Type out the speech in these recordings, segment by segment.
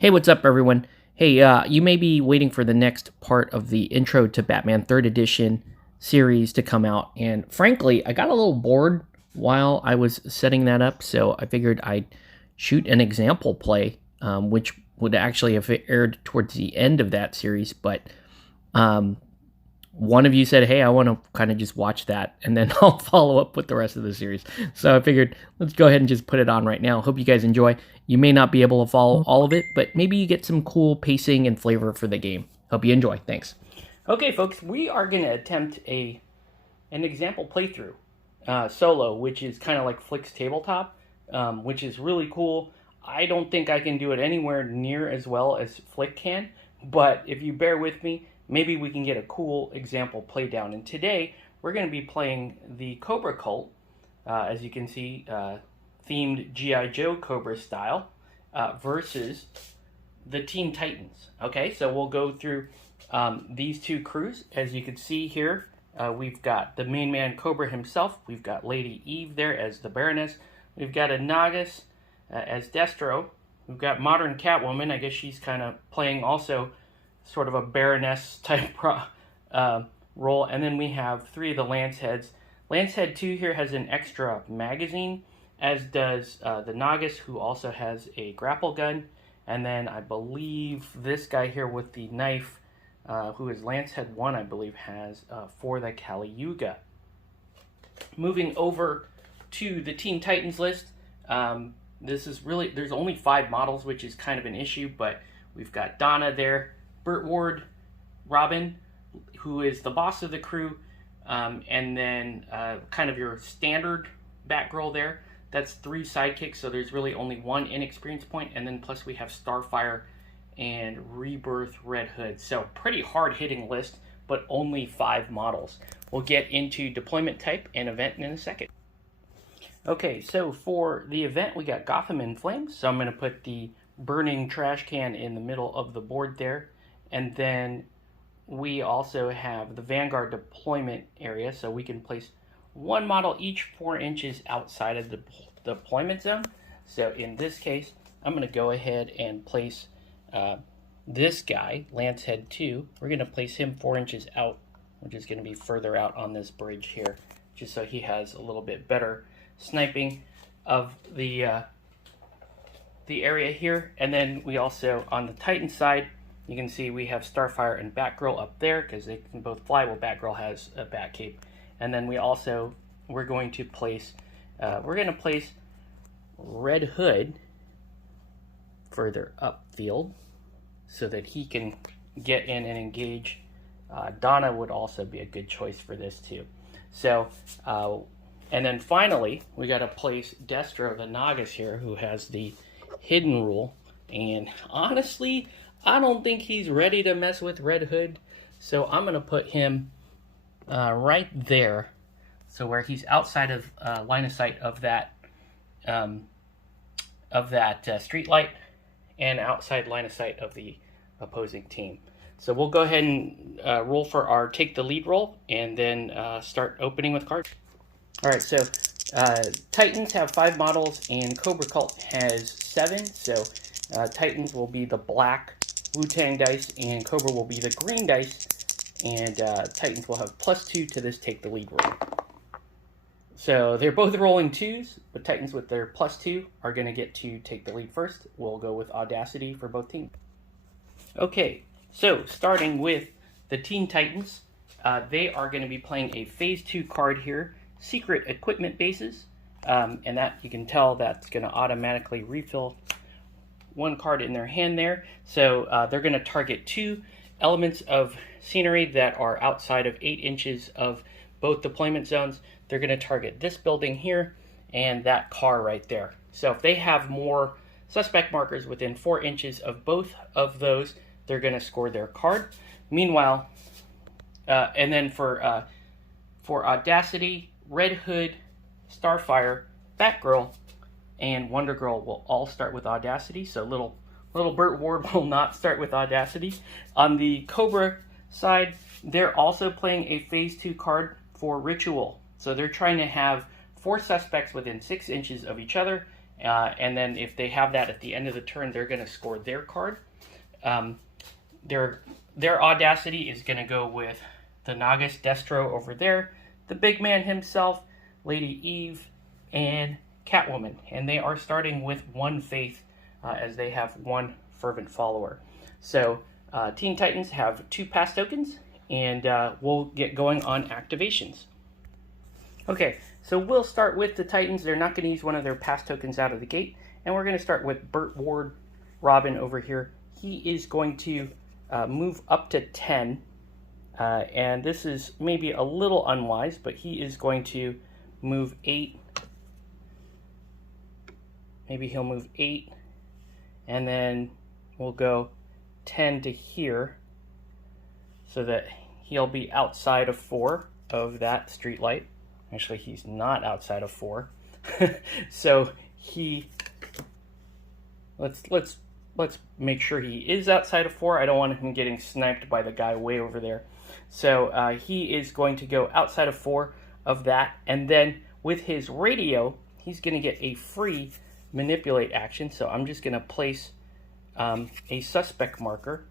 Hey, what's up, everyone? Hey, you may be waiting for the next part of the Intro to Batman 3rd Edition series to come out, and frankly, I got a little bored while I was setting that up, so I figured I'd shoot an example play, which would actually have aired towards the end of that series, but um, one of you said, hey, I want to kind of just watch that, and then I'll follow up with the rest of the series. So I figured, let's go ahead and just put it on right now. Hope you guys enjoy. You may not be able to follow all of it, but maybe you get some cool pacing and flavor for the game. Hope you enjoy. Thanks. Okay, folks, we are going to attempt an example playthrough solo, which is kind of like Flick's Tabletop, which is really cool. I don't think I can do it anywhere near as well as Flick can, but if you bear with me, maybe we can get a cool example play down. And today, we're going to be playing the Cobra cult, as you can see, themed G.I. Joe Cobra style, versus the Teen Titans. Okay, so we'll go through these two crews. As you can see here, we've got the main man Cobra himself. We've got Lady Eve there as the Baroness. We've got Nagas as Destro. We've got modern Catwoman. I guess she's kind of playing also sort of a Baroness type role. And then we have three of the Lance Heads. Lance Head 2 here has an extra magazine, as does the Nagas, who also has a grapple gun. And then I believe this guy here with the knife, who is Lance Head 1, I believe, has for the Kali Yuga. Moving over to the Teen Titans list, this is really, there's only 5 models, which is kind of an issue, but we've got Donna there, Burt Ward, Robin, who is the boss of the crew, and then kind of your standard Batgirl there. That's 3 sidekicks, so there's really only 1 inexperience point, and then plus we have Starfire and Rebirth Red Hood. So pretty hard-hitting list, but only 5 models. We'll get into deployment type and event in a second. Okay, so for the event, we got Gotham in Flames. So I'm going to put the burning trash can in the middle of the board there. And then we also have the Vanguard deployment area, so we can place 1 model each 4 inches outside of the deployment zone. So in this case, I'm going to go ahead and place this guy, Lance Head 2. We're going to place him 4 inches out, which is going to be further out on this bridge here, just so he has a little bit better sniping of the area here. And then we also, on the Titan side, you can see we have Starfire and Batgirl up there because they can both fly. Well, Batgirl has a bat cape. And then we're going to place Red Hood further upfield so that he can get in and engage. Donna would also be a good choice for this too. So, and then finally, we got to place Destro the Nagas here, who has the hidden rule. And honestly, I don't think he's ready to mess with Red Hood. So I'm going to put him right there. So where he's outside of line of sight of that street light and outside line of sight of the opposing team. So we'll go ahead and roll for our take the lead roll and then start opening with cards. All right, so Titans have 5 models and Cobra Cult has 7. So Titans will be the black Wu-Tang dice and Cobra will be the green dice. And Titans will have +2 to this take the lead roll. So they're both rolling 2s, but Titans with their +2 are going to get to take the lead first. We'll go with Audacity for both teams. Okay, so starting with the Teen Titans, they are going to be playing a Phase 2 card here, Secret Equipment Bases, and that you can tell that's going to automatically refill 1 card in their hand there. So they're going to target 2 elements of scenery that are outside of 8 inches of both deployment zones. They're going to target this building here and that car right there. So if they have more suspect markers within 4 inches of both of those, they're going to score their card. Meanwhile, and then for Audacity, Red Hood, Starfire, Batgirl, and Wonder Girl will all start with Audacity. So little Burt Ward will not start with Audacity. On the Cobra side, they're also playing a Phase 2 card for Ritual. So they're trying to have 4 suspects within 6 inches of each other And then if they have that at the end of the turn, they're going to score their card. Their audacity is going to go with the Nagas Destro over there, the big man himself, Lady Eve, and Catwoman. And they are starting with 1 faith, as they have 1 fervent follower. So Teen Titans have 2 pass tokens, and we'll get going on activations. Okay, so we'll start with the Titans. They're not going to use one of their pass tokens out of the gate, and we're going to start with Burt Ward Robin over here. He is going to move up to 10, and this is maybe a little unwise, but he is going to move 8. Maybe he'll move 8, and then we'll go 10 to here, so that he'll be outside of 4 of that street light. Actually, he's not outside of 4. So let's make sure he is outside of 4. I don't want him getting sniped by the guy way over there. So he is going to go outside of 4 of that, and then with his radio, he's going to get a free manipulate action. So I'm just going to place a suspect marker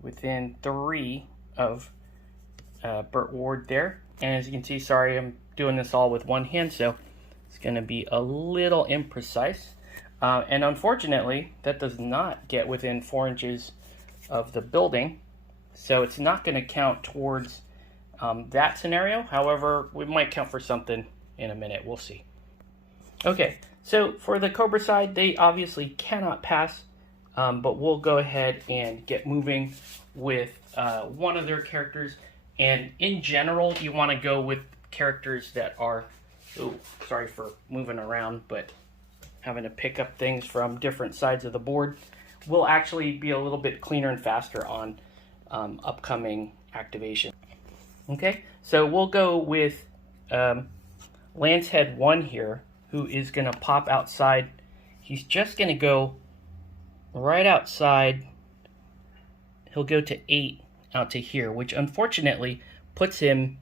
within 3 of Burt Ward there. And as you can see, sorry, I'm doing this all with one hand, so it's going to be a little imprecise. And unfortunately, that does not get within 4 inches of the building, so it's not going to count towards that scenario. However, we might count for something in a minute. We'll see. Okay, so for the Cobra side, they obviously cannot pass, but we'll go ahead and get moving with one of their characters. And in general, you want to go with characters that are, oh, sorry for moving around, but having to pick up things from different sides of the board will actually be a little bit cleaner and faster on upcoming activation. Okay, so we'll go with Lancehead 1 here, who is going to pop outside. He's just going to go right outside. He'll go to 8 out to here, which unfortunately puts him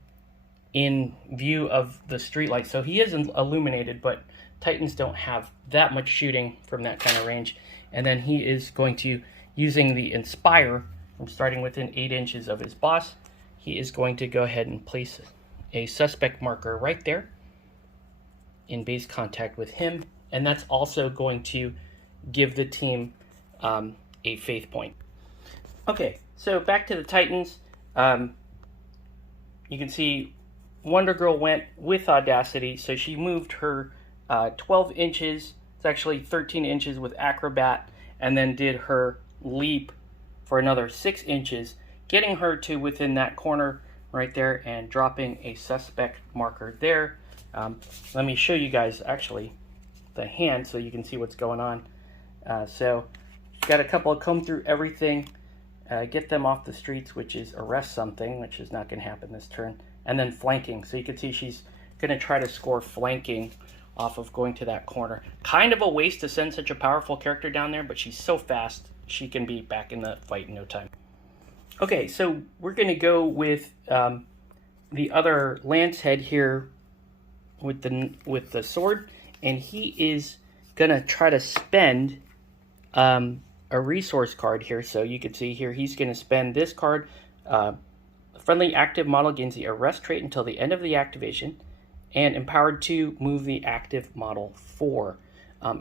in view of the streetlight. So he is illuminated, but Titans don't have that much shooting from that kind of range. And then he is going to, using the Inspire, from starting within 8 inches of his boss, he is going to go ahead and place a suspect marker right there in base contact with him. And that's also going to give the team a faith point. Okay, so back to the Titans. You can see Wonder Girl went with Audacity, so she moved her 12 inches. It's actually 13 inches with Acrobat, and then did her leap for another 6 inches, getting her to within that corner right there and dropping a suspect marker there. Let me show you guys actually the hand so you can see what's going on. So got a couple of comb through everything, get them off the streets, which is arrest something, which is not going to happen this turn, and then flanking. So you can see she's going to try to score flanking off of going to that corner. Kind of a waste to send such a powerful character down there, but she's so fast, she can be back in the fight in no time. Okay, so we're going to go with the other Lancehead here with the sword, and he is going to try to spend a resource card here. So you can see here he's going to spend this card. Friendly active model gains the arrest trait until the end of the activation, and empowered to move the active model 4.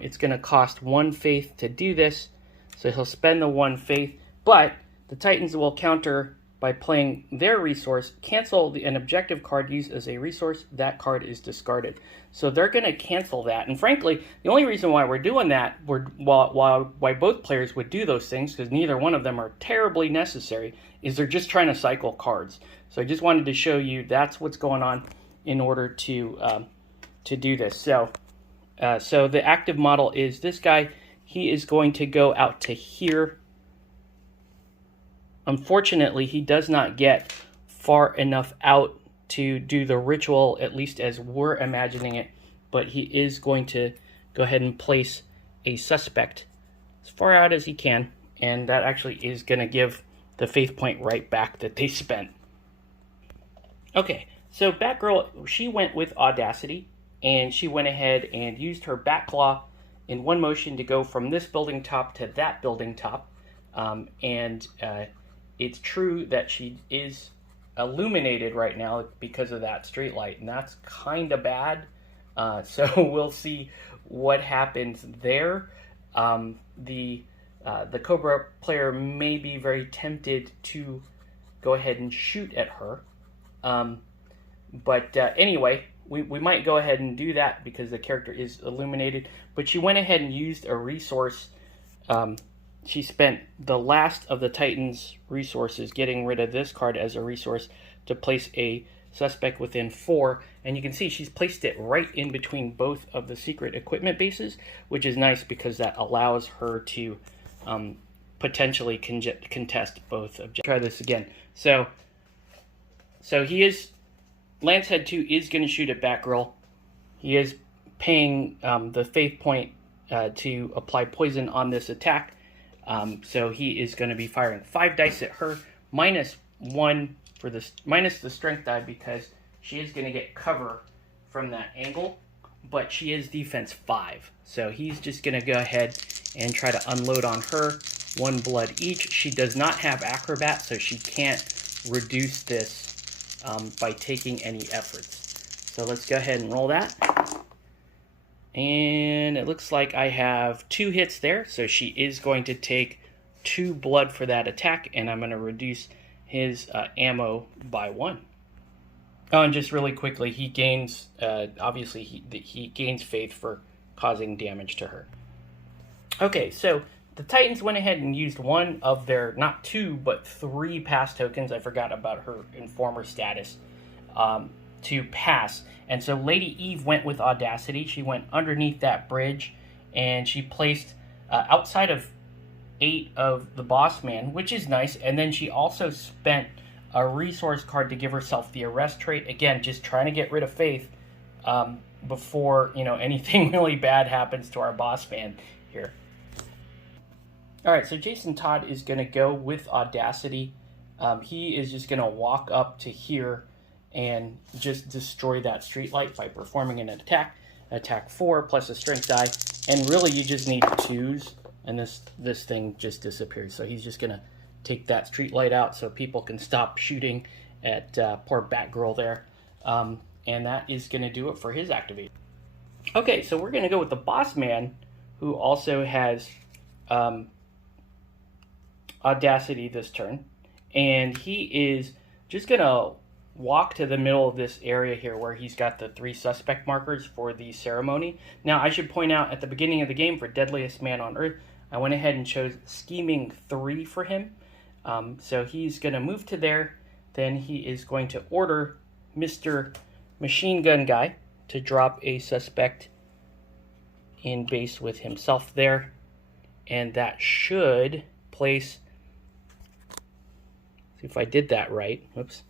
It's going to cost 1 faith to do this, so he'll spend the 1 faith, but the Titans will counter by playing their resource, cancel an objective card used as a resource. That card is discarded. So they're going to cancel that. And frankly, the only reason why we're doing that, why both players would do those things, because neither one of them are terribly necessary, is they're just trying to cycle cards. So I just wanted to show you that's what's going on in order to do this. So the active model is this guy. He is going to go out to here. Unfortunately, he does not get far enough out to do the ritual, at least as we're imagining it, but he is going to go ahead and place a suspect as far out as he can, and that actually is going to give the faith point right back that they spent. Okay, so Batgirl, she went with Audacity, and she went ahead and used her back claw in one motion to go from this building top to that building top. It's true that she is illuminated right now because of that street light, and that's kind of bad. So we'll see what happens there. The Cobra player may be very tempted to go ahead and shoot at her. Anyway, we might go ahead and do that because the character is illuminated. But she went ahead and used a resource. She spent the last of the Titan's resources getting rid of this card as a resource to place a suspect within 4. And you can see she's placed it right in between both of the secret equipment bases, which is nice because that allows her to potentially contest both objectives. Try this again. So he is... Lancehead 2 is going to shoot at Batgirl. He is paying the faith point to apply poison on this attack. So he is going to be firing 5 dice at her, minus the strength die because she is going to get cover from that angle, but she is defense 5. So he's just going to go ahead and try to unload on her, 1 blood each. She does not have acrobat, so she can't reduce this by taking any efforts. So let's go ahead and roll that. And it looks like I have 2 hits there, so she is going to take 2 blood for that attack, and I'm going to reduce his ammo by 1. Oh, and just really quickly, he gains, obviously, he gains faith for causing damage to her. Okay, so the Titans went ahead and used one of their, not 2, but 3 pass tokens. I forgot about her Informer status, to pass. And so Lady Eve went with Audacity. She went underneath that bridge, and she placed outside of 8 of the Boss Man, which is nice. And then she also spent a resource card to give herself the arrest trait. Again, just trying to get rid of Faith before, anything really bad happens to our Boss Man here. All right, so Jason Todd is going to go with Audacity. He is just going to walk up to here and just destroy that streetlight by performing an attack 4 plus a strength die. And really, you just need 2s, and this thing just disappears. So he's just going to take that streetlight out so people can stop shooting at poor Batgirl there. And that is going to do it for his activation. Okay, so we're going to go with the Boss Man, who also has Audacity this turn, and he is just gonna walk to the middle of this area here where he's got the 3 suspect markers for the ceremony. Now, I should point out at the beginning of the game for Deadliest Man on Earth, I went ahead and chose Scheming 3 for him. So he's gonna move to there. Then he is going to order Mr. Machine Gun Guy to drop a suspect in base with himself there, and that should place... See if I did that right. Oops.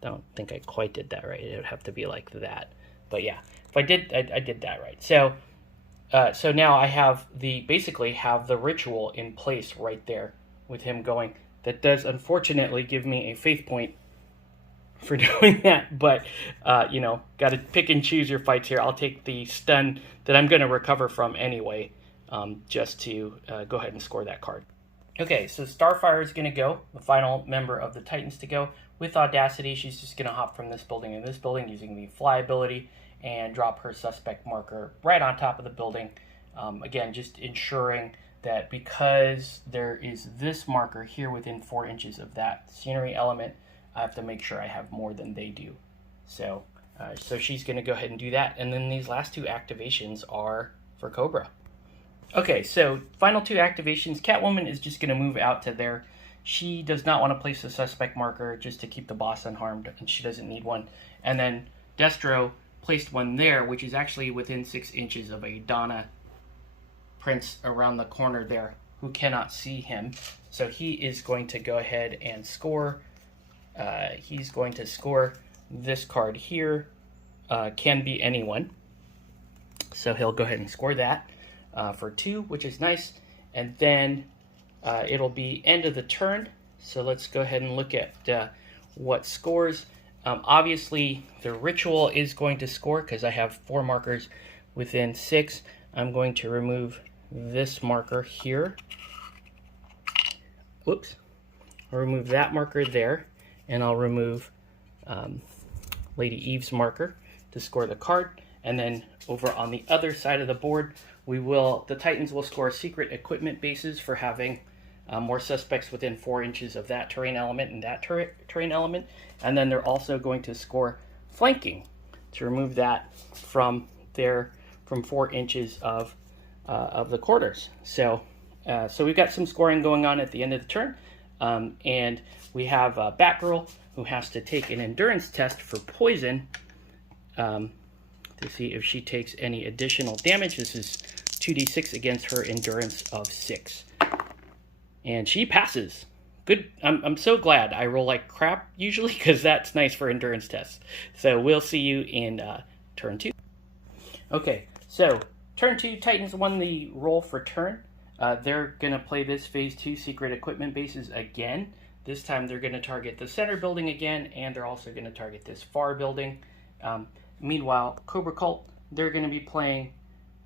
Don't think I quite did that right. It would have to be like that. But yeah, if I did, I did that right. So now I have basically have the ritual in place right there with him going. That does unfortunately give me a faith point for doing that. But, got to pick and choose your fights here. I'll take the stun that I'm going to recover from anyway, just to go ahead and score that card. Okay, so Starfire is going to go, the final member of the Titans to go. With Audacity, she's just going to hop from this building to this building using the fly ability and drop her suspect marker right on top of the building. Again, just ensuring that because there is this marker here within 4 inches of that scenery element, I have to make sure I have more than they do. So she's going to go ahead and do that. And then these last 2 activations are for Cobra. Okay, so final 2 activations. Catwoman is just going to move out to there. She does not want to place a suspect marker just to keep the boss unharmed, and she doesn't need one. And then Destro placed one there, which is actually within 6 inches of a Donna Prince around the corner there, who cannot see him. So he is going to go ahead and score. He's going to score this card here. Can be anyone. So he'll go ahead and score that. For 2, which is nice, and then it'll be end of the turn. So let's go ahead and look at what scores. Obviously, the ritual is going to score because I have 4 markers within 6. I'm going to remove this marker here. Whoops. I'll remove that marker there, and I'll remove Lady Eve's marker to score the card. And then over on the other side of the board, the Titans will score secret equipment bases for having more suspects within 4 inches of that terrain element and that terrain element. And then they're also going to score flanking to remove that from 4 inches of the corners. So we've got some scoring going on at the end of the turn. And we have Batgirl, who has to take an endurance test for poison to see if she takes any additional damage. This is 2d6 against her endurance of 6. And she passes. Good. I'm so glad. I roll like crap usually because that's nice for endurance tests. So we'll see you in turn 2. Okay, so turn 2, Titans won the roll for turn. They're going to play this Phase 2 secret equipment bases again. This time they're going to target the center building again, and they're also going to target this far building. Meanwhile, Cobra Cult, they're going to be playing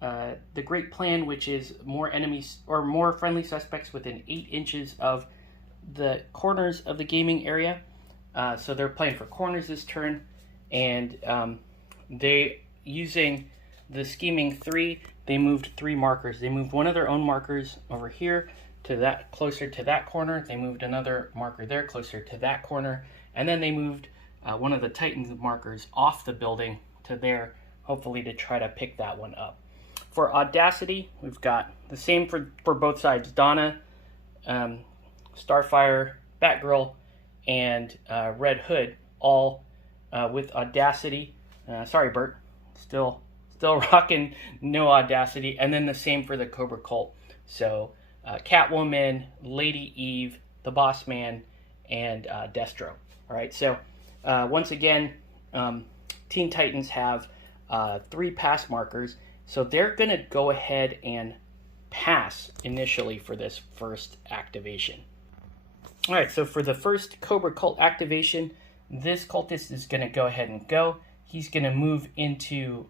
the Great Plan, which is more enemies or more friendly suspects within 8 inches of the corners of the gaming area. So they're playing for corners this turn, and they, using the Scheming 3, they moved 3 markers. They moved one of their own markers over here to that, closer to that corner. They moved another marker there closer to that corner, and then they moved one of the Titans markers off the building to there, hopefully to try to pick that one up. For Audacity, we've got the same for both sides. Donna, Starfire, Batgirl, and Red Hood, all with Audacity. Sorry, Bert. Still rocking no Audacity. And then the same for the Cobra Cult. So Catwoman, Lady Eve, the Boss Man, and Destro. All right, so once again, Teen Titans have 3 pass markers. So they're going to go ahead and pass initially for this first activation. All right, so for the first Cobra Cult activation, this cultist is going to go ahead and go. He's going to move into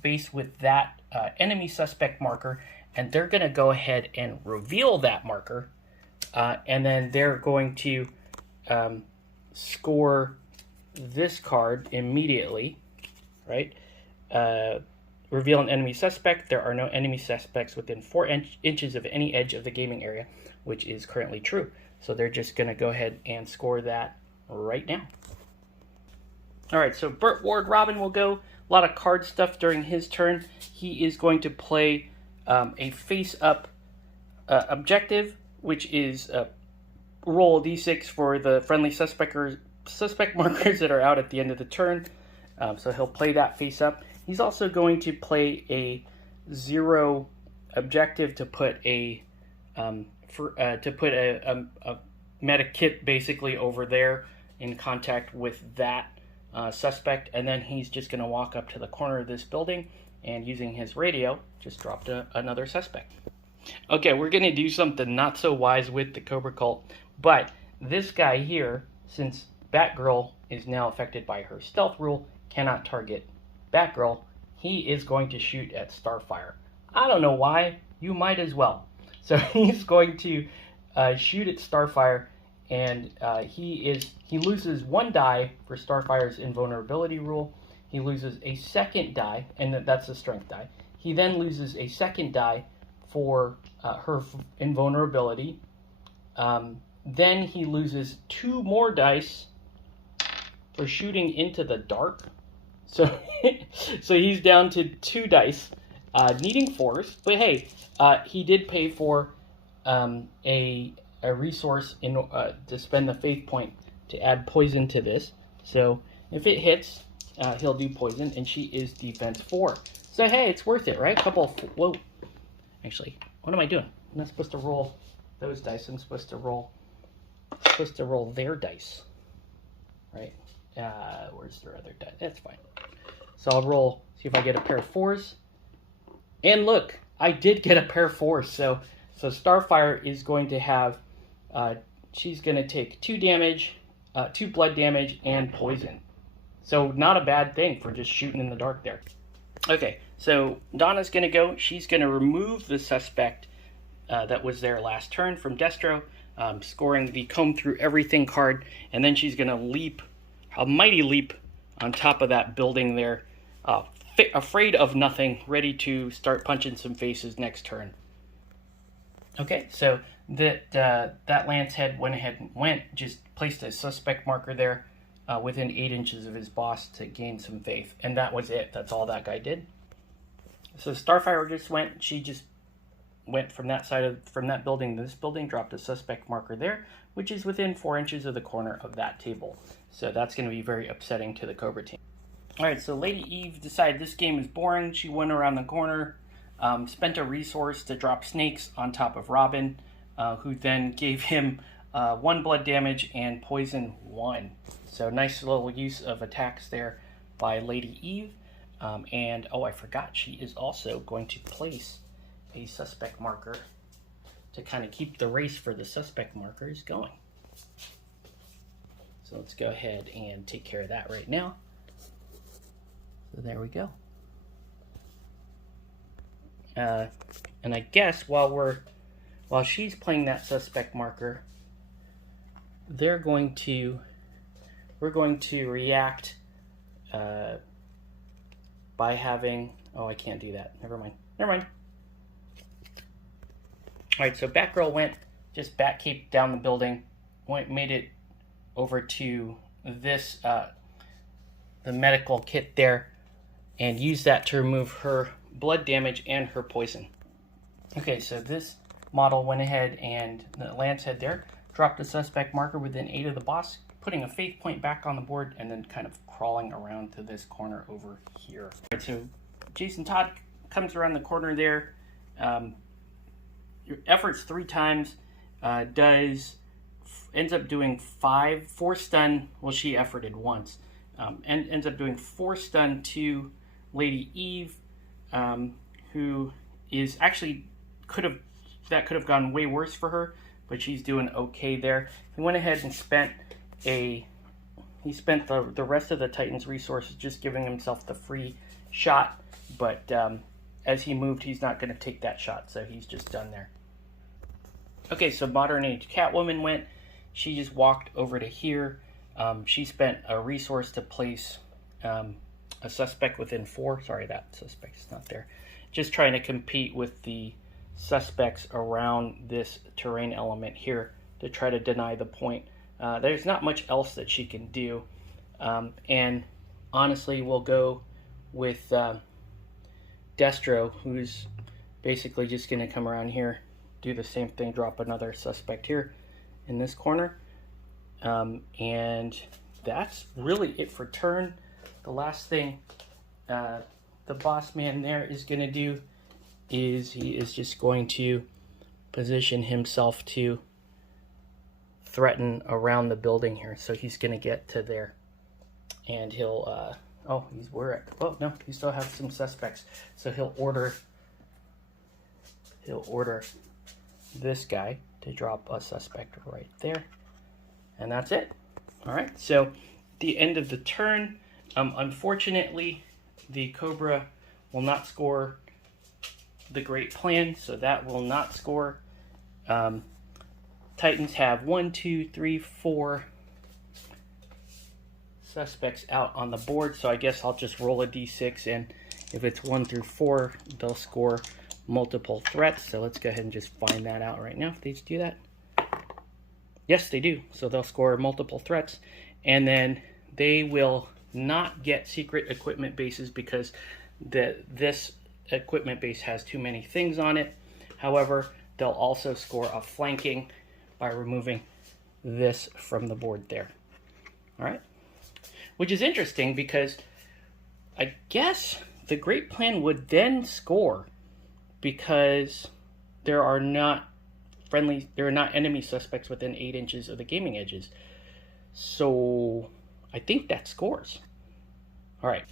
base with that enemy suspect marker, and they're going to go ahead and reveal that marker, and then they're going to score this card immediately, right? Reveal an enemy suspect. There are no enemy suspects within 4 inches of any edge of the gaming area, which is currently true. So they're just going to go ahead and score that right now. All right, so Burt Ward Robin will go. A lot of card stuff during his turn. He is going to play a face-up objective, which is roll d6 for the friendly suspect markers that are out at the end of the turn. So he'll play that face-up. He's also going to play a 0 objective to put a meta kit basically over there in contact with that suspect, and then he's just going to walk up to the corner of this building and using his radio just dropped another suspect. Okay, we're going to do something not so wise with the Cobra Cult, but this guy here, since Batgirl is now affected by her stealth rule, cannot target Batgirl, he is going to shoot at Starfire. I don't know why, you might as well. So he's going to shoot at Starfire, and he loses 1 die for Starfire's invulnerability rule. He loses a 2nd die, and that's a strength die. He then loses a 2nd die for her invulnerability. Then he loses 2 more dice for shooting into the dark. So he's down to 2 dice, needing 4s. But hey, he did pay for a resource to spend the faith point to add poison to this. So if it hits, he'll do poison, and she is defense 4. So hey, it's worth it, right? Whoa. Actually, what am I doing? I'm not supposed to roll those dice. I'm supposed to roll their dice, right? Where's their other die? That's fine. So I'll roll, see if I get a pair of 4s. And look, I did get a pair of 4s. So Starfire is going to have, she's going to take 2 damage, 2 blood damage, and poison. So not a bad thing for just shooting in the dark there. Okay, so Donna's going to go. She's going to remove the suspect that was there last turn from Destro, scoring the comb through everything card, and then she's going to leap, a mighty leap, on top of that building there, afraid of nothing, ready to start punching some faces next turn. Okay, so that Lance head went ahead and just placed a suspect marker there within 8 inches of his boss to gain some faith, and that was it. That's all that guy did. So Starfire just went. She just went from that building to this building, dropped a suspect marker there, which is within 4 inches of the corner of that table. So that's going to be very upsetting to the Cobra team. All right, so Lady Eve decided this game is boring. She went around the corner, spent a resource to drop snakes on top of Robin, who then gave him 1 blood damage and poison 1. So nice little use of attacks there by Lady Eve. And, oh, I forgot, she is also going to place a suspect marker to kind of keep the race for the suspect markers going. So let's go ahead and take care of that right now. So there we go. And I guess while she's playing that suspect marker, we're going to react by having, oh, I can't do that. Never mind. All right, so Batgirl went, just Batcaped down the building, made it over to this, the medical kit there, and used that to remove her blood damage and her poison. Okay, so this model went ahead and the Lance head there, dropped a suspect marker within 8 of the boss, putting a faith point back on the board, and then kind of crawling around to this corner over here. All right, so Jason Todd comes around the corner there, efforts 3 times, ends up doing 4 stun. Well, she efforted once, and ends up doing 4 stun to Lady Eve, who is actually could have gone way worse for her, but she's doing okay there. He went ahead and spent the rest of the Titan's resources just giving himself the free shot, but as he moved, he's not going to take that shot, so he's just done there. Okay, so Modern Age Catwoman went. She just walked over to here. She spent a resource to place a suspect within 4. Sorry, that suspect is not there. Just trying to compete with the suspects around this terrain element here to try to deny the point. There's not much else that she can do. And honestly, we'll go with Destro, who's basically just going to come around here, do the same thing, drop another suspect here in this corner. And that's really it for turn. The last thing the boss man there is going to do is he is just going to position himself to threaten around the building here. So he's going to get to there, and he'll he still has some suspects, so he'll order this guy to drop a suspect right there, and that's it. All right, so the end of the turn. Unfortunately, the Cobra will not score the Great Plan, so that will not score. Titans have 1, 2, 3, 4 suspects out on the board, so I guess I'll just roll a d6, and if it's 1 through 4, they'll score multiple threats. So let's go ahead and just find that out right now if they do that. Yes, they do. So they'll score multiple threats, and then they will not get secret equipment bases because this equipment base has too many things on it. However, they'll also score a flanking by removing this from the board there. All right, which is interesting because I guess the Great Plan would then score because there are not enemy suspects within 8 inches of the gaming edges. So I think that scores. All right.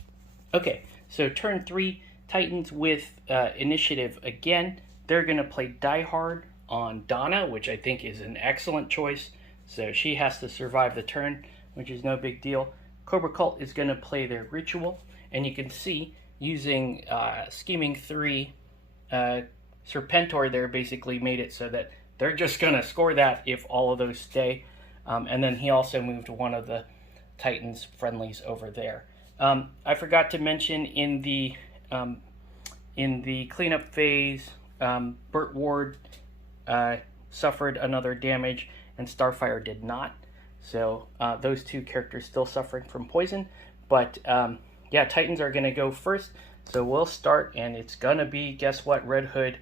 Okay, so turn 3, Titans with initiative again. They're going to play Die Hard on Donna, which I think is an excellent choice. So she has to survive the turn, which is no big deal. Cobra Cult is going to play their ritual, and you can see using Scheming 3, Serpentor there basically made it so that they're just going to score that if all of those stay. And then he also moved one of the Titans friendlies over there. I forgot to mention in the cleanup phase, Burt Ward suffered another damage, and Starfire did not. So those two characters still suffering from poison. But yeah, Titans are going to go first. So we'll start, and it's going to be, guess what, Red Hood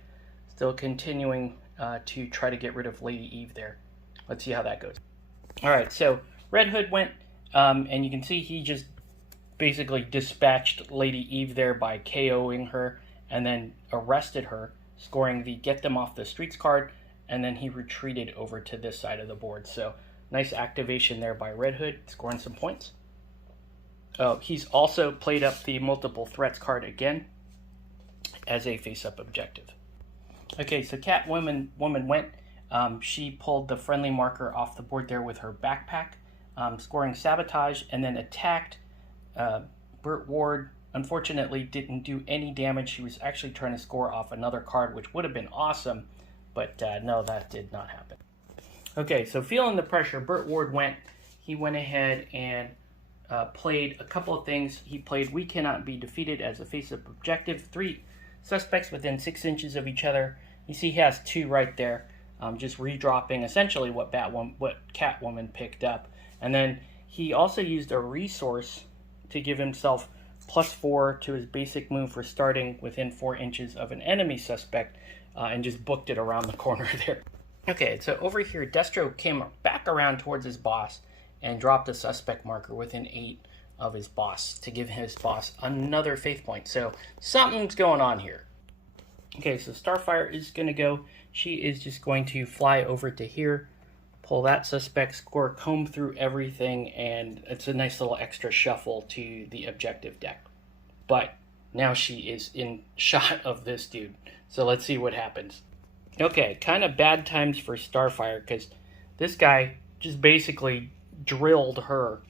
still continuing to try to get rid of Lady Eve there. Let's see how that goes. All right, so Red Hood went, and you can see he just basically dispatched Lady Eve there by KOing her, and then arrested her, scoring the Get Them Off the Streets card, and then he retreated over to this side of the board. So nice activation there by Red Hood, scoring some points. Oh, he's also played up the Multiple Threats card again as a face-up objective. Okay, so Catwoman went. She pulled the friendly marker off the board there with her backpack, scoring Sabotage, and then attacked Burt Ward. Unfortunately, didn't do any damage. She was actually trying to score off another card, which would have been awesome, but no, that did not happen. Okay, so feeling the pressure, Burt Ward went. He went ahead and played a couple of things. He played We Cannot Be Defeated as a face-up objective. 3 suspects within 6 inches of each other. You see he has 2 right there, just redropping essentially what Catwoman picked up. And then he also used a resource to give himself +4 to his basic move for starting within 4 inches of an enemy suspect, and just booked it around the corner there. Okay, so over here, Destro came back around towards his boss and dropped a suspect marker within 8 of his boss to give his boss another faith point. So something's going on here. Okay, so Starfire is going to go. She is just going to fly over to here, pull that suspect score, comb through everything, and it's a nice little extra shuffle to the objective deck. But now she is in shot of this dude. So let's see what happens. Okay, kind of bad times for Starfire, because this guy just basically drilled her,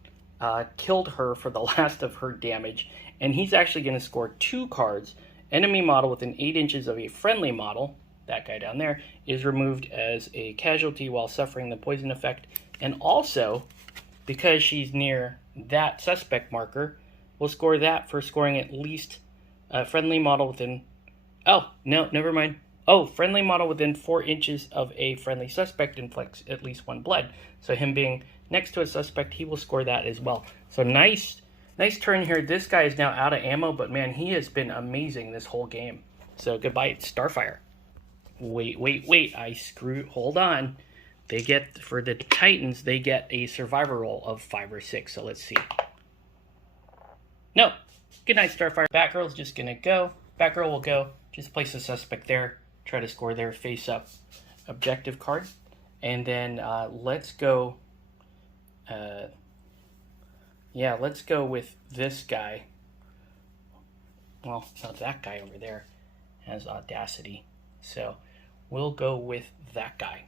killed her for the last of her damage, and he's actually going to score 2 cards. Enemy model within 8 inches of a friendly model, that guy down there, is removed as a casualty while suffering the poison effect. And also, because she's near that suspect marker, we'll score that for scoring at least a friendly model within... Oh, no, never mind. Oh, friendly model within 4 inches of a friendly suspect inflicts at least 1 blood. So him being next to a suspect, he will score that as well. So nice turn here. This guy is now out of ammo, but man, he has been amazing this whole game. So goodbye, Starfire. Wait, I screwed, hold on. They get, for the Titans, they get a survivor roll of 5 or 6, so let's see. No, good night, Starfire. Batgirl's just gonna go. Batgirl will go, just place a suspect there, try to score their face-up objective card. And then let's go, yeah, let's go with this guy. Well, not that guy over there has audacity. So we'll go with that guy.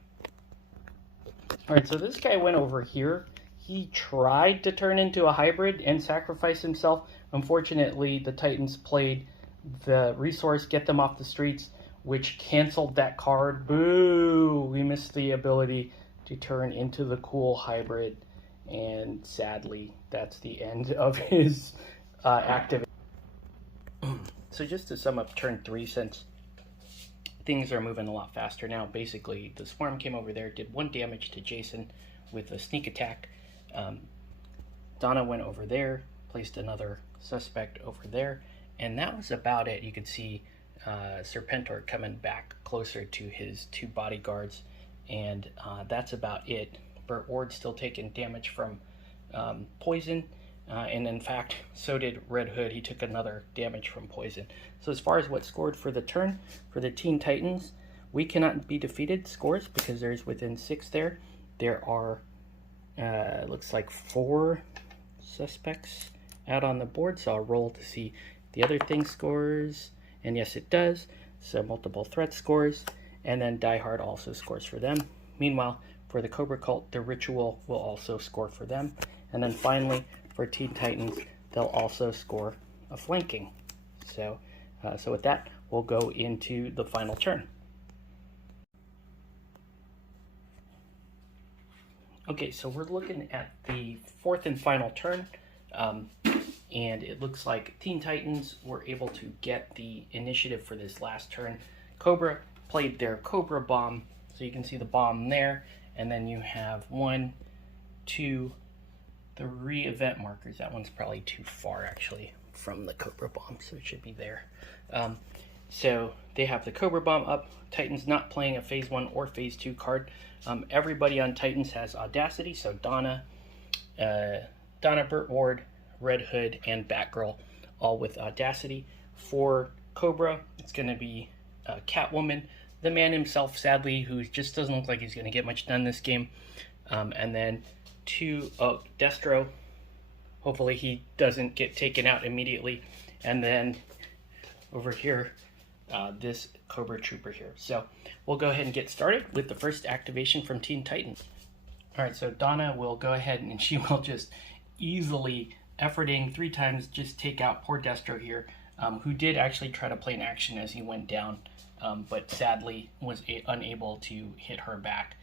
All right, so this guy went over here. He tried to turn into a hybrid and sacrifice himself. Unfortunately, the Titans played the resource, Get Them Off the Streets, which canceled that card. Boo! We missed the ability to turn into the cool hybrid. And sadly, that's the end of his activity. So just to sum up turn 3, since things are moving a lot faster now, basically the Swarm came over there, did 1 damage to Jason with a sneak attack. Donna went over there, placed another suspect over there, and that was about it. You could see Serpentor coming back closer to his 2 bodyguards, and that's about it. Burt Ward still taking damage from poison, and in fact, so did Red Hood. He took another damage from poison. So as far as what scored for the turn, for the Teen Titans, We Cannot Be Defeated scores, because there's within 6 there. There are, looks like 4 suspects out on the board, so I'll roll to see the other thing scores, and yes, it does. So Multiple Threat scores, and then Die Hard also scores for them. Meanwhile, for the Cobra Cult, the Ritual will also score for them. And then finally, for Teen Titans, they'll also score a flanking. So, so with that, we'll go into the final turn. Okay, so we're looking at the fourth and final turn, and it looks like Teen Titans were able to get the initiative for this last turn. Cobra played their Cobra bomb, so you can see the bomb there, and then you have 1, 2, 3 event markers. That one's probably too far actually from the Cobra bomb, so it should be there. So they have the Cobra bomb up. Titans not playing a phase 1 or phase 2 card. Everybody on Titans has Audacity, so Donna, Burt Ward, Red Hood, and Batgirl, all with Audacity. For Cobra, it's going to be Catwoman, the man himself, sadly, who just doesn't look like he's going to get much done this game. And then Destro, hopefully he doesn't get taken out immediately. And then over here, this Cobra Trooper here. So we'll go ahead and get started with the first activation from Teen Titans. Alright, so Donna will go ahead and she will just easily, efforting 3 times, just take out poor Destro here, who did actually try to play an action as he went down, but sadly was unable to hit her back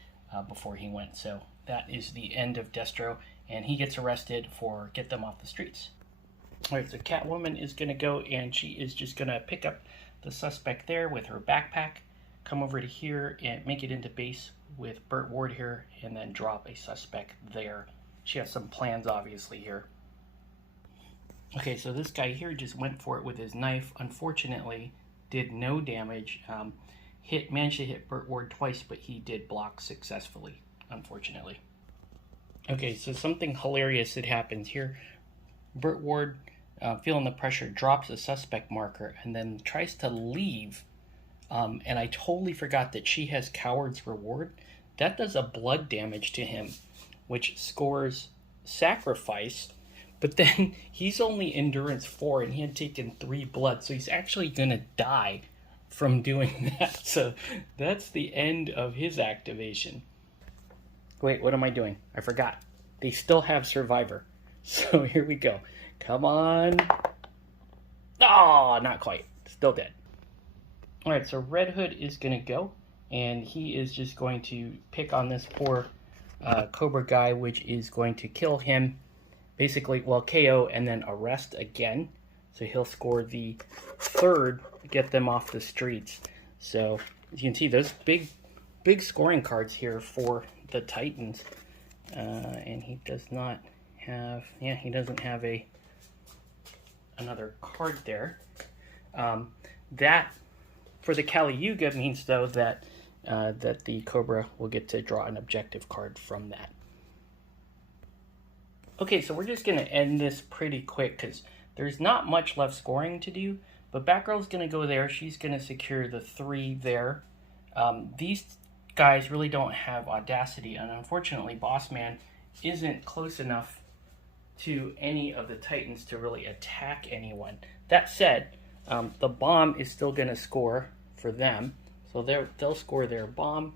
before he went. So that is the end of Destro, and he gets arrested for get them off the streets. Alright, so Catwoman is going to go, and she is just going to pick up the suspect there with her backpack, come over to here and make it into base with Burt Ward here, and then drop a suspect there. She has some plans obviously here. Okay, so this guy here just went for it with his knife. Unfortunately, did no damage. Managed to hit Burt Ward twice, but he did block successfully, unfortunately. Okay, so something hilarious that happens here. Burt Ward, feeling the pressure, drops a suspect marker and then tries to leave. And I totally forgot that she has Coward's Reward. That does a blood damage to him, which scores Sacrifice. But then he's only Endurance 4 and he had taken 3 blood. So he's actually going to die from doing that. So that's the end of his activation. Wait, what am I doing? I forgot. They still have Survivor. So here we go. Come on. Oh, not quite. Still dead. Alright, so Red Hood is going to go, and he is just going to pick on this poor Cobra guy, which is going to kill him. Basically, well, KO and then arrest again. So he'll score the 3rd, get them off the streets. So as you can see, those big scoring cards here for the Titans. And he does not have, yeah, he doesn't have another card there. That for the Kali Yuga means though that that the Cobra will get to draw an objective card from that. Okay, so we're just going to end this pretty quick because there's not much left scoring to do, but Batgirl's going to go there. She's going to secure the 3 there. These guys really don't have Audacity, and unfortunately Bossman isn't close enough to any of the Titans to really attack anyone. That said, the bomb is still going to score for them, so they'll score their bomb.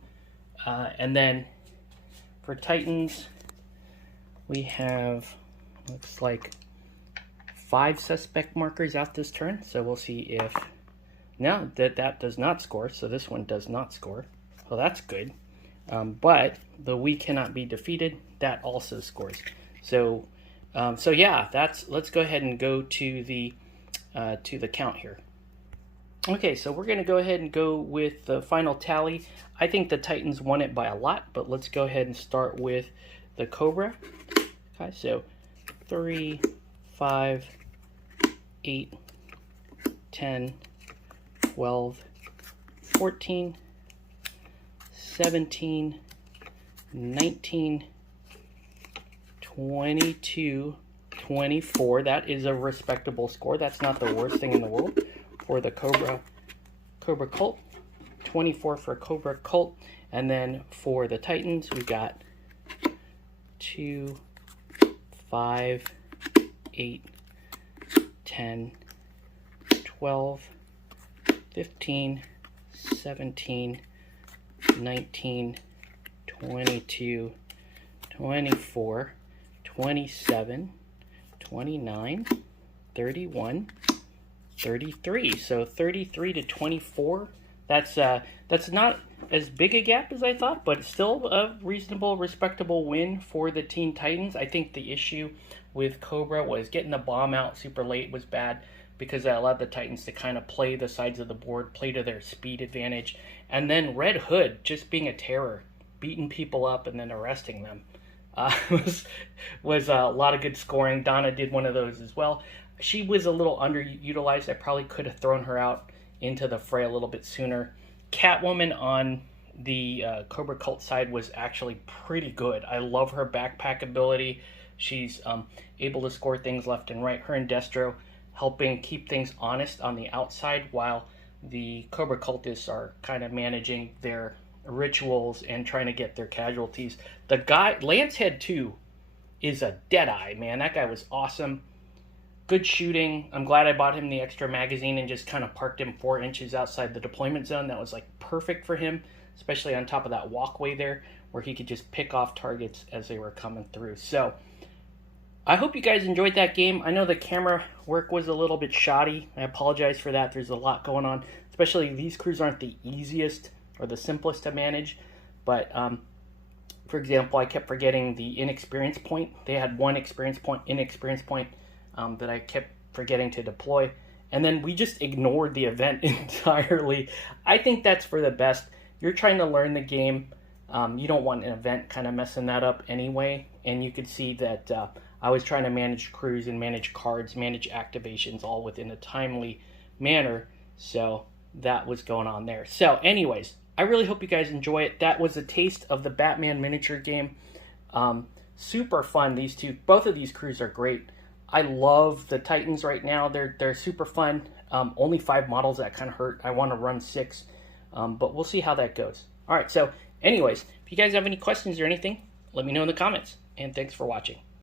And then for Titans, we have, looks like 5 suspect markers out this turn, so we'll see if, now that does not score, so this one does not score. Well, that's good. But the we cannot be defeated, that also scores. So so yeah, let's go ahead and go to the count here. Okay, so we're going to go ahead and go with the final tally. I think the Titans won it by a lot, but let's go ahead and start with the Cobra. Okay, so 3, 5, 8, 10, 12, 14, 17, 19, 22, 24. That is a respectable score. That's not the worst thing in the world for the Cobra Cult. 24 for Cobra Cult. And then for the Titans, we got 2, 5, 8, 10, 12, 15, 17, 19, 22, 24, 27, 29, 31, 33. So 33 to 24. That's not as big a gap as I thought, but still a reasonable, respectable win for the Teen Titans. I think the issue with Cobra was getting the bomb out super late was bad, because that allowed the Titans to kind of play the sides of the board, play to their speed advantage. And then Red Hood just being a terror, beating people up and then arresting them. Was a lot of good scoring. Donna did one of those as well. She was a little underutilized. I probably could have thrown her out into the fray a little bit sooner. Catwoman on the Cobra Cult side was actually pretty good. I love her backpack ability. She's able to score things left and right. Her and Destro helping keep things honest on the outside, while the Cobra Cultists are kind of managing their rituals and trying to get their casualties. The guy, Lancehead 2, is a deadeye, man. That guy was awesome. Good shooting. I'm glad I bought him the extra magazine and just kind of parked him 4 inches outside the deployment zone. That was like perfect for him, especially on top of that walkway there where he could just pick off targets as they were coming through. So I hope you guys enjoyed that game. I know the camera work was a little bit shoddy. I apologize for that. There's a lot going on. Especially these crews aren't the easiest or the simplest to manage. But, for example, I kept forgetting the inexperience point. They had one inexperience point that I kept forgetting to deploy. And then we just ignored the event entirely. I think that's for the best. You're trying to learn the game. You don't want an event kind of messing that up anyway. And you could see that I was trying to manage crews and manage cards, manage activations, all within a timely manner. So that was going on there. So anyways, I really hope you guys enjoy it. That was a taste of the Batman miniature game. Super fun. Both of these crews are great. I love the Titans right now. They're super fun. Only 5 models, that kind of hurt. I want to run 6, but we'll see how that goes. All right, so anyways, if you guys have any questions or anything, let me know in the comments, and thanks for watching.